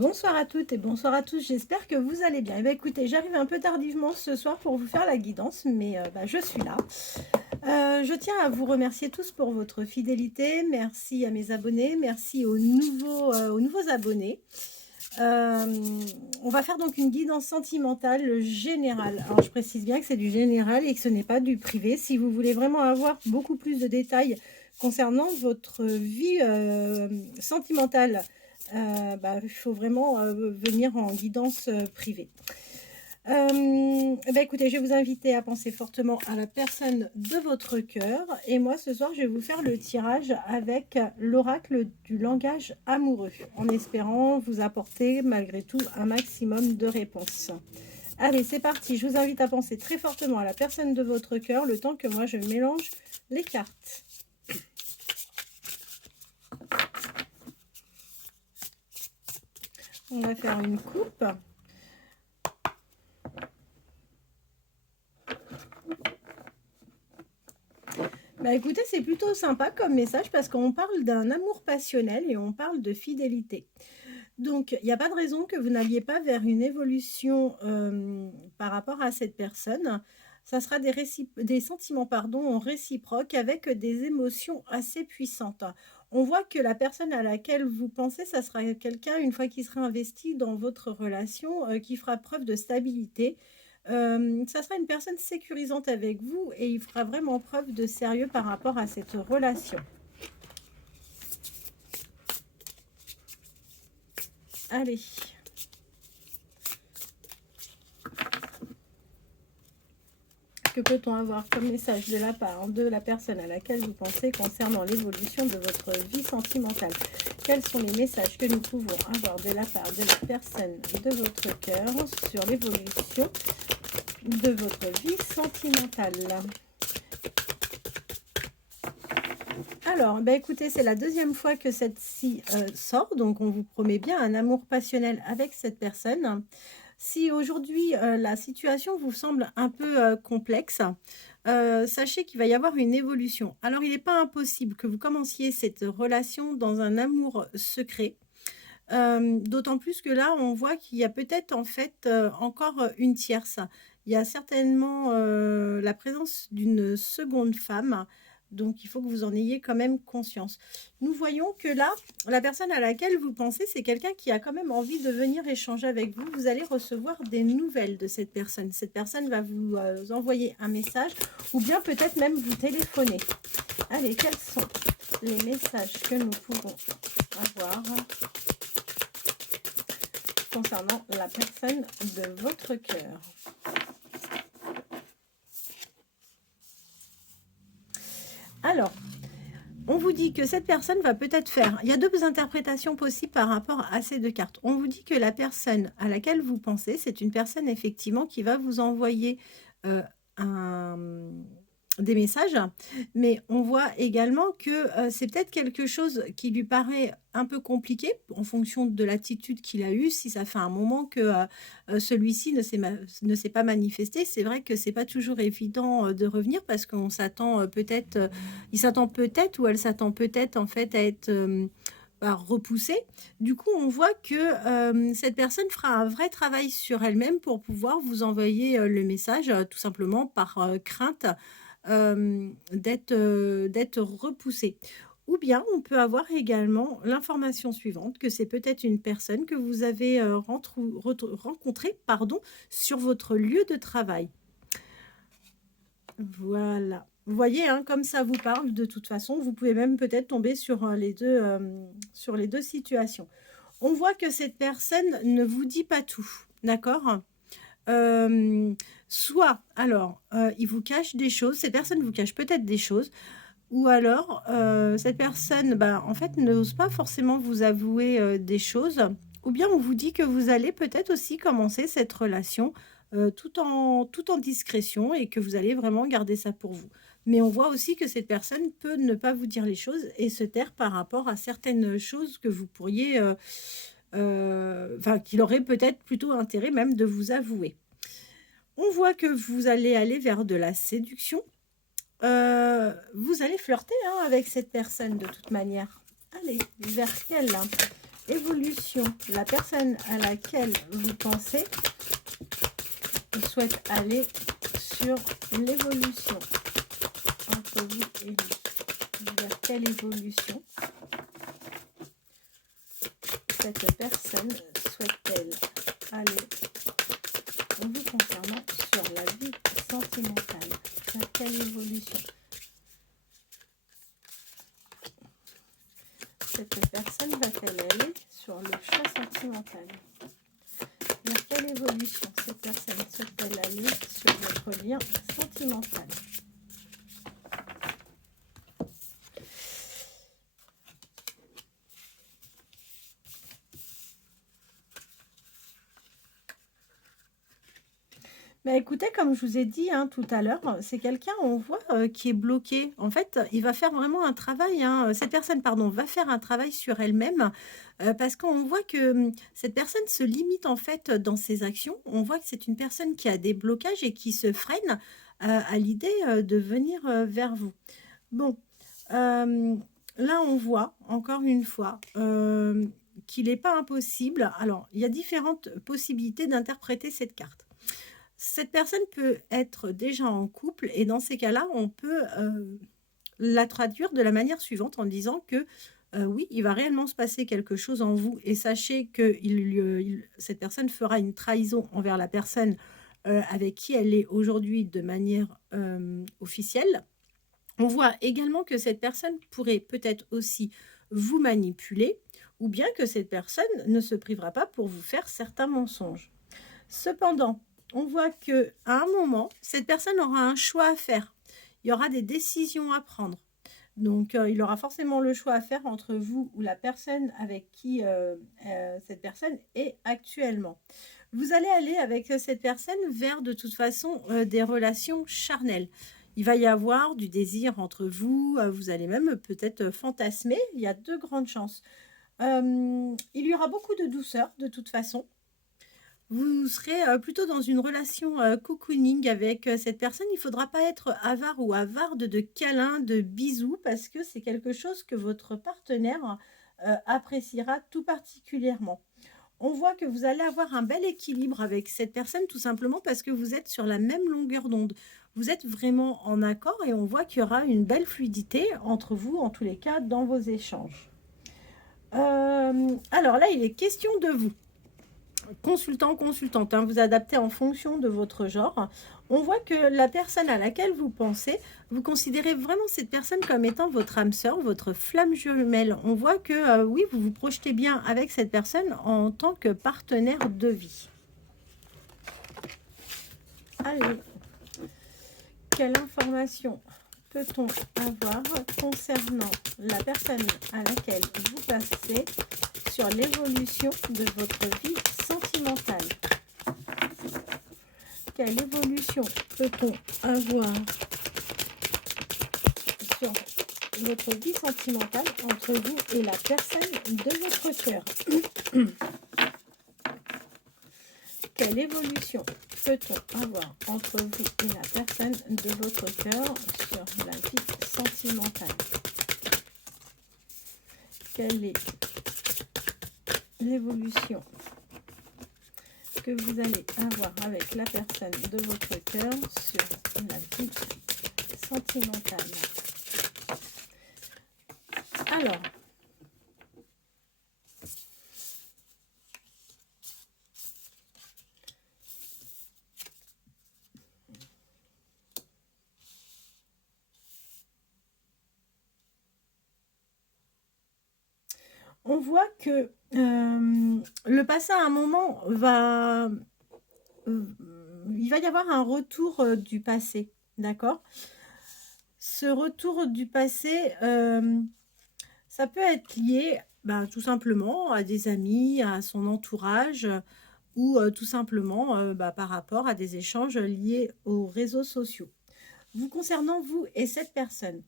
Bonsoir à toutes et bonsoir à tous, j'espère que vous allez bien. Eh bien, écoutez, j'arrive un peu tardivement ce soir pour vous faire la guidance, mais je suis là. Je tiens à vous remercier tous pour votre fidélité, merci à mes abonnés, merci aux nouveaux abonnés. On va faire donc une guidance sentimentale générale. Alors je précise bien que c'est du général et que ce n'est pas du privé. Si vous voulez vraiment avoir beaucoup plus de détails concernant votre vie sentimentale, il faut vraiment venir en guidance privée. Écoutez, je vais vous inviter à penser fortement à la personne de votre cœur. Et moi, ce soir, je vais vous faire le tirage avec l'oracle du langage amoureux, en espérant vous apporter malgré tout un maximum de réponses. Allez, c'est parti. Je vous invite à penser très fortement à la personne de votre cœur, le temps que moi, je mélange les cartes. On va faire une coupe. Écoutez, c'est plutôt sympa comme message parce qu'on parle d'un amour passionnel et on parle de fidélité. Donc, il n'y a pas de raison que vous n'alliez pas vers une évolution par rapport à cette personne. Ça sera des sentiments réciproques avec des émotions assez puissantes. On voit que la personne à laquelle vous pensez, ça sera quelqu'un, une fois qu'il sera investi dans votre relation, qui fera preuve de stabilité. Ça sera une personne sécurisante avec vous et il fera vraiment preuve de sérieux par rapport à cette relation. Allez. Que peut-on avoir comme message de la part de la personne à laquelle vous pensez concernant l'évolution de votre vie sentimentale? Quels sont les messages que nous pouvons avoir de la part de la personne de votre cœur sur l'évolution de votre vie sentimentale? Alors, écoutez, c'est la deuxième fois que cette-ci sort, donc on vous promet bien un amour passionnel avec cette personne. Si aujourd'hui la situation vous semble un peu complexe, sachez qu'il va y avoir une évolution. Alors, il n'est pas impossible que vous commenciez cette relation dans un amour secret. D'autant plus que là, on voit qu'il y a peut-être en fait encore une tierce. Il y a certainement la présence d'une seconde femme. Donc, il faut que vous en ayez quand même conscience. Nous voyons que là, la personne à laquelle vous pensez, c'est quelqu'un qui a quand même envie de venir échanger avec vous. Vous allez recevoir des nouvelles de cette personne. Cette personne va vous envoyer un message ou bien peut-être même vous téléphoner. Allez, quels sont les messages que nous pouvons avoir concernant la personne de votre cœur? Alors, on vous dit que cette personne va peut-être faire... Il y a deux interprétations possibles par rapport à ces deux cartes. On vous dit que la personne à laquelle vous pensez, c'est une personne effectivement qui va vous envoyer des messages, mais on voit également que c'est peut-être quelque chose qui lui paraît un peu compliqué en fonction de l'attitude qu'il a eue. Si ça fait un moment que celui-ci ne s'est pas manifesté, c'est vrai que c'est pas toujours évident de revenir parce qu'on s'attend peut-être, il s'attend peut-être ou elle s'attend peut-être en fait à être repoussée. Du coup, on voit que cette personne fera un vrai travail sur elle-même pour pouvoir vous envoyer le message, tout simplement par crainte d'être repoussé. Ou bien on peut avoir également l'information suivante, que c'est peut-être une personne que vous avez rencontrée sur votre lieu de travail. Voilà. Vous voyez, hein, comme ça vous parle, de toute façon, vous pouvez même peut-être tomber sur les deux situations. On voit que cette personne ne vous dit pas tout, d'accord ? Soit, alors, il vous cache des choses, cette personne vous cache peut-être des choses, ou alors, cette personne, en fait, n'ose pas forcément vous avouer des choses, ou bien on vous dit que vous allez peut-être aussi commencer cette relation tout en discrétion et que vous allez vraiment garder ça pour vous. Mais on voit aussi que cette personne peut ne pas vous dire les choses et se taire par rapport à certaines choses que vous pourriez... qu'il aurait peut-être plutôt intérêt même de vous avouer. On voit que vous allez aller vers de la séduction. Vous allez flirter avec cette personne de toute manière. Allez, vers quelle évolution la personne à laquelle vous pensez souhaite aller sur l'évolution entre vous et lui? Vers quelle évolution cette personne souhaite-t-elle aller vous concernant sur la vie sentimentale? Vers quelle évolution cette personne va-t-elle aller sur le champ sentimental? Vers quelle évolution cette personne souhaite-t-elle aller sur votre lien sentimental? Bah, écoutez, comme je vous ai dit hein, tout à l'heure, c'est quelqu'un, on voit, qui est bloqué. En fait, il va faire vraiment un travail, hein, cette personne, pardon, va faire un travail sur elle-même, parce qu'on voit que cette personne se limite en fait dans ses actions. On voit que c'est une personne qui a des blocages et qui se freine à l'idée de venir vers vous. Bon, là, on voit encore une fois qu'il n'est pas impossible. Alors, il y a différentes possibilités d'interpréter cette carte. Cette personne peut être déjà en couple et dans ces cas-là, on peut la traduire de la manière suivante en disant que oui, il va réellement se passer quelque chose en vous et sachez que cette personne fera une trahison envers la personne avec qui elle est aujourd'hui de manière officielle. On voit également que cette personne pourrait peut-être aussi vous manipuler ou bien que cette personne ne se privera pas pour vous faire certains mensonges. Cependant, on voit qu'à un moment, cette personne aura un choix à faire. Il y aura des décisions à prendre. Donc, il aura forcément le choix à faire entre vous ou la personne avec qui cette personne est actuellement. Vous allez aller avec cette personne vers, de toute façon, des relations charnelles. Il va y avoir du désir entre vous. Vous allez même peut-être fantasmer. Il y a de grandes chances. Il y aura beaucoup de douceur, de toute façon. Vous serez plutôt dans une relation cocooning avec cette personne. Il ne faudra pas être avare ou avarde de câlins, de bisous, parce que c'est quelque chose que votre partenaire appréciera tout particulièrement. On voit que vous allez avoir un bel équilibre avec cette personne, tout simplement parce que vous êtes sur la même longueur d'onde. Vous êtes vraiment en accord et on voit qu'il y aura une belle fluidité entre vous, en tous les cas, dans vos échanges. Alors là, il est question de vous. Consultant, consultante, hein, vous adaptez en fonction de votre genre. On voit que la personne à laquelle vous pensez, vous considérez vraiment cette personne comme étant votre âme sœur, votre flamme jumelle. On voit que oui, vous vous projetez bien avec cette personne en tant que partenaire de vie. Allez, quelle information peut-on avoir concernant la personne à laquelle vous passez sur l'évolution de votre vie sentimentale? Quelle évolution peut-on avoir sur votre vie sentimentale entre vous et la personne de votre cœur? Quelle évolution peut-on avoir entre vous et la personne de votre cœur sur la vie sentimentale? Quelle est l'évolution que vous allez avoir avec la personne de votre cœur sur la vie sentimentale? Alors, on voit que le passé à un moment va... il va y avoir un retour du passé, d'accord? Ce retour du passé, ça peut être lié tout simplement à des amis, à son entourage, ou tout simplement par rapport à des échanges liés aux réseaux sociaux. Vous concernant vous et cette personne,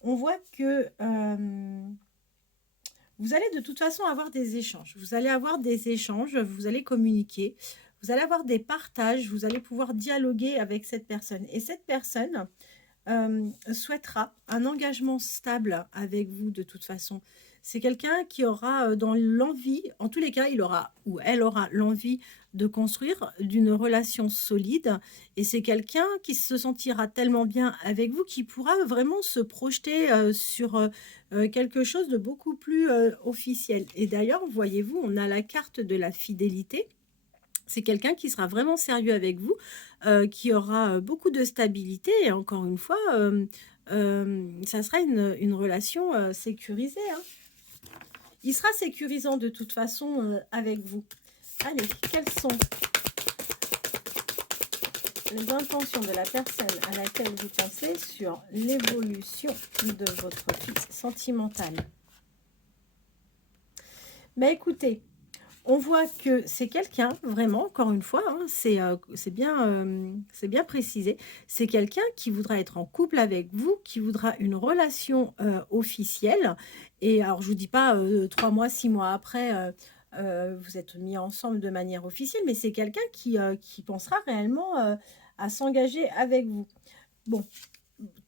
on voit que vous allez de toute façon avoir des échanges. Vous allez avoir des échanges, vous allez communiquer, vous allez avoir des partages, vous allez pouvoir dialoguer avec cette personne. Et cette personne souhaitera un engagement stable avec vous de toute façon. C'est quelqu'un qui aura dans l'envie, en tous les cas, il aura ou elle aura l'envie de construire d'une relation solide. Et c'est quelqu'un qui se sentira tellement bien avec vous, qui pourra vraiment se projeter sur quelque chose de beaucoup plus officiel. Et d'ailleurs, voyez-vous, on a la carte de la fidélité. C'est quelqu'un qui sera vraiment sérieux avec vous, qui aura beaucoup de stabilité. Et encore une fois, ça sera une relation sécurisée, hein. Il sera sécurisant de toute façon avec vous. Allez, quelles sont les intentions de la personne à laquelle vous pensez sur l'évolution de votre vie sentimentale? Mais écoutez, on voit que c'est quelqu'un, vraiment, encore une fois, hein, c'est bien précisé, c'est quelqu'un qui voudra être en couple avec vous, qui voudra une relation officielle. Et alors, je vous dis pas 3 mois, 6 mois après, vous êtes mis ensemble de manière officielle, mais c'est quelqu'un qui pensera réellement à s'engager avec vous. Bon,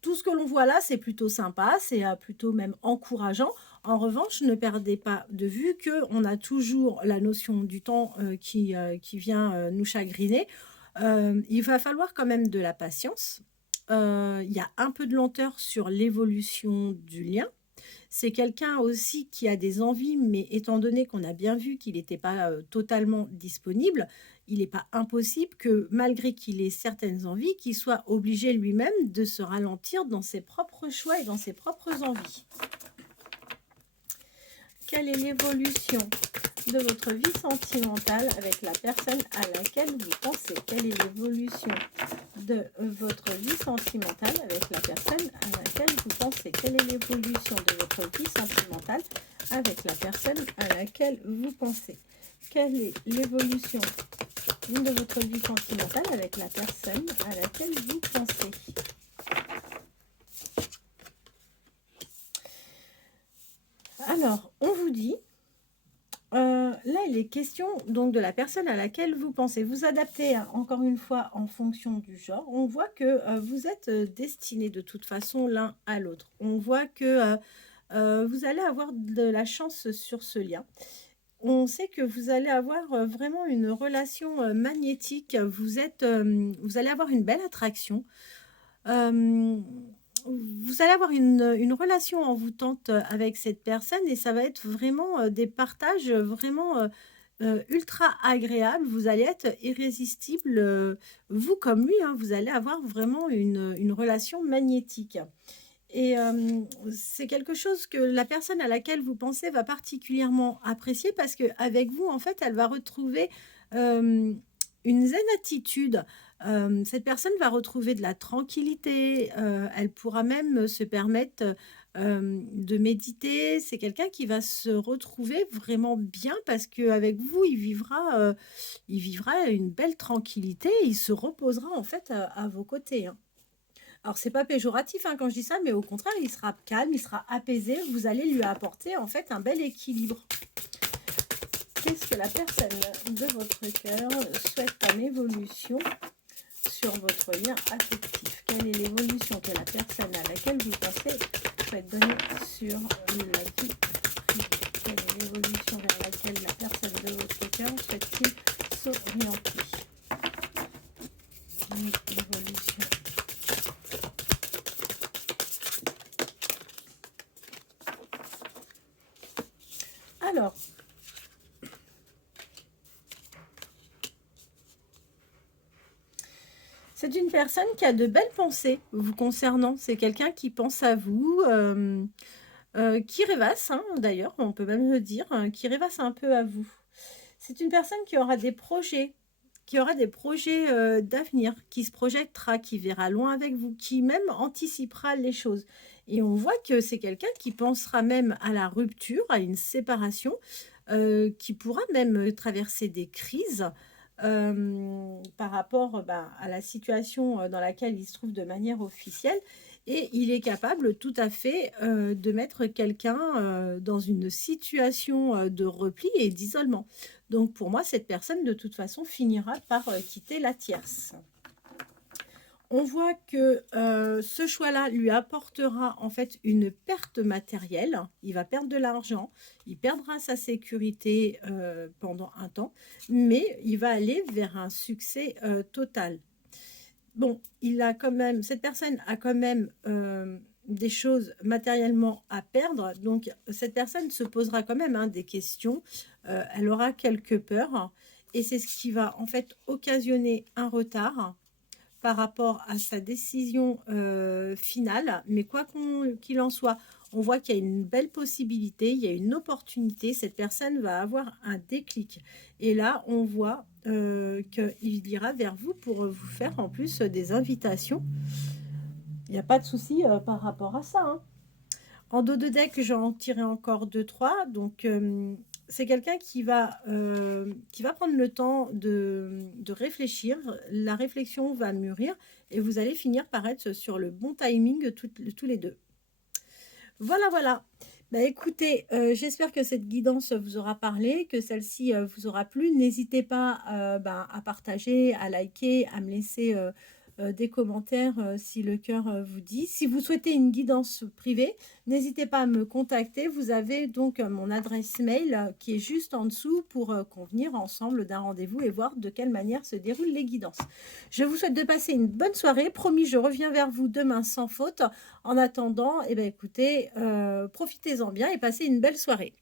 tout ce que l'on voit là, c'est plutôt sympa, c'est plutôt même encourageant. En revanche, ne perdez pas de vue qu'on a toujours la notion du temps qui vient nous chagriner. Il va falloir quand même de la patience. Il y a un peu de lenteur sur l'évolution du lien. C'est quelqu'un aussi qui a des envies, mais étant donné qu'on a bien vu qu'il n'était pas totalement disponible, il n'est pas impossible que, malgré qu'il ait certaines envies, qu'il soit obligé lui-même de se ralentir dans ses propres choix et dans ses propres envies. Quelle est l'évolution de votre vie sentimentale avec la personne à laquelle vous pensez? Quelle est l'évolution de votre vie sentimentale avec la personne à laquelle vous pensez? Quelle est l'évolution de votre vie sentimentale avec la personne à laquelle vous pensez? Quelle est l'évolution de votre vie sentimentale avec la personne à laquelle vous pensez? Alors, on vous dit, là, il est question donc de la personne à laquelle vous pensez. Vous adaptez, hein, encore une fois, en fonction du genre. On voit que vous êtes destinés de toute façon l'un à l'autre. On voit que vous allez avoir de la chance sur ce lien. On sait que vous allez avoir vraiment une relation magnétique. Vous allez avoir une belle attraction. Vous allez avoir une relation envoûtante avec cette personne et ça va être vraiment des partages vraiment ultra agréables. Vous allez être irrésistible, vous comme lui, hein, vous allez avoir vraiment une relation magnétique. Et c'est quelque chose que la personne à laquelle vous pensez va particulièrement apprécier parce qu'avec vous, en fait, elle va retrouver une zen attitude. Cette personne va retrouver de la tranquillité, elle pourra même se permettre de méditer. C'est quelqu'un qui va se retrouver vraiment bien parce qu'avec vous, il vivra une belle tranquillité, il se reposera en fait à vos côtés, hein. Alors, c'est pas péjoratif hein, quand je dis ça, mais au contraire, il sera calme, il sera apaisé. Vous allez lui apporter en fait un bel équilibre. Qu'est-ce que la personne de votre cœur souhaite comme évolution sur votre lien affectif? Quelle est l'évolution que la personne à laquelle vous pensez souhaite donner sur la vie privée? Quelle est l'évolution vers laquelle la personne de votre cœur souhaite-t-il s'orienter? L'évolution. Alors, c'est une personne qui a de belles pensées vous concernant. C'est quelqu'un qui pense à vous, qui rêvasse, hein, d'ailleurs, on peut même le dire, qui rêvasse un peu à vous. C'est une personne qui aura des projets d'avenir, qui se projettera, qui verra loin avec vous, qui même anticipera les choses. Et on voit que c'est quelqu'un qui pensera même à la rupture, à une séparation, qui pourra même traverser des crises par rapport à la situation dans laquelle il se trouve de manière officielle. Et il est capable tout à fait de mettre quelqu'un dans une situation de repli et d'isolement. Donc pour moi, cette personne, de toute façon, finira par quitter la tierce. On voit que ce choix-là lui apportera en fait une perte matérielle. Il va perdre de l'argent, il perdra sa sécurité pendant un temps, mais il va aller vers un succès total. Bon, il a quand même, cette personne a quand même des choses matériellement à perdre, donc cette personne se posera quand même, hein, des questions, elle aura quelques peurs, et c'est ce qui va en fait occasionner un retard par rapport à sa décision finale. Mais quoi qu'il en soit, on voit qu'il y a une belle possibilité, il y a une opportunité, cette personne va avoir un déclic. Et là, on voit qu'il ira vers vous pour vous faire en plus des invitations. Il n'y a pas de souci par rapport à ça, hein. En dos de deck, j'en tirais encore deux, trois. Donc, c'est quelqu'un qui va prendre le temps de réfléchir. La réflexion va mûrir et vous allez finir par être sur le bon timing tous les deux. Voilà, voilà. Bah, écoutez, j'espère que cette guidance vous aura parlé, que celle-ci vous aura plu. N'hésitez pas à partager, à liker, à me laisser des commentaires si le cœur vous dit. Si vous souhaitez une guidance privée, n'hésitez pas à me contacter. Vous avez donc mon adresse mail qui est juste en dessous pour convenir ensemble d'un rendez-vous et voir de quelle manière se déroulent les guidances. Je vous souhaite de passer une bonne soirée. Promis, je reviens vers vous demain sans faute. En attendant, eh bien, écoutez, profitez-en bien et passez une belle soirée.